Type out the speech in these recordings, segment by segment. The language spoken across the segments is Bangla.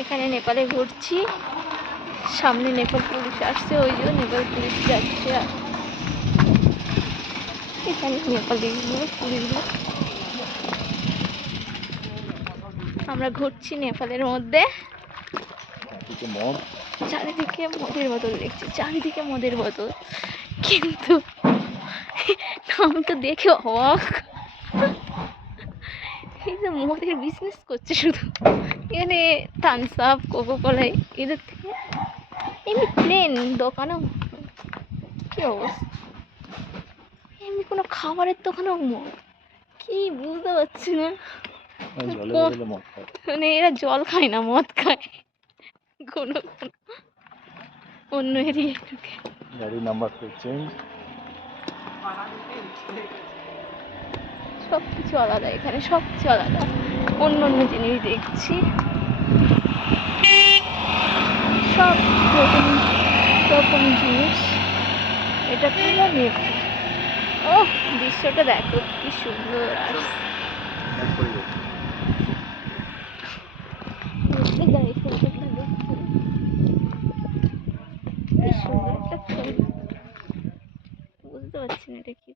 এখানে নেপালে ঘুরছি। সামনে নেপাল পুলিশ আসছে ওই যে নেপাল পুলিশ যাচ্ছে। এখানে নেপালিগুলো পুলিশগুলো আমরা ঘুরছি নেপালের মধ্যে। চারিদিকে মদের বোতল দেখছি চারিদিকে মদের বোতল। কিন্তু আমি তো দেখে অবাক। মদের বিজনেস করছে শুধু। এখানে থামস আপ কোকো কলাই এদের থেকে। এমনি প্লেন দোকানও। কি অবস্থা? এমনি কোনো খাবারের দোকানেও মদ কি বুঝতে পারছি না। খায়। মানে এরা জল খায় না মদ খায়। কোনো কোনো অন্য এরিয়ায় ঢুকে। গাড়ির নাম্বার চেঞ্জ সব কিছু আলাদা এখানে সব কিছু আলাদা। অন্য অন্য জিনিস দেখছি। সব রকম রকম জিনিস। এটা পুরো নেপাল ও দৃশ্যটা দেখো, কি সুন্দর বুঝতে পারছি না এটা কি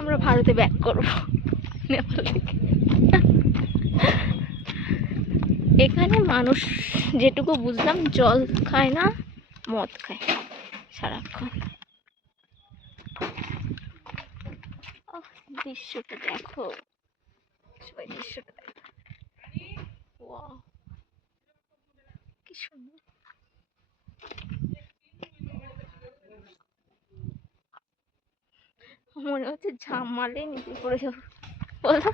আমরা ভারতে ব্যাক করব। নেপাল থেকে এখানে মানুষ যেটুকু বুঝলাম, জল খায় না, মদ খায় সারাক্ষণ। দৃশ্যটা দেখো। সবাই দৃশ্যটা দেখো। কি সুন্দর। মনে হচ্ছে ঝাপ মারলেই নিচে পড়ে যাব? বলো।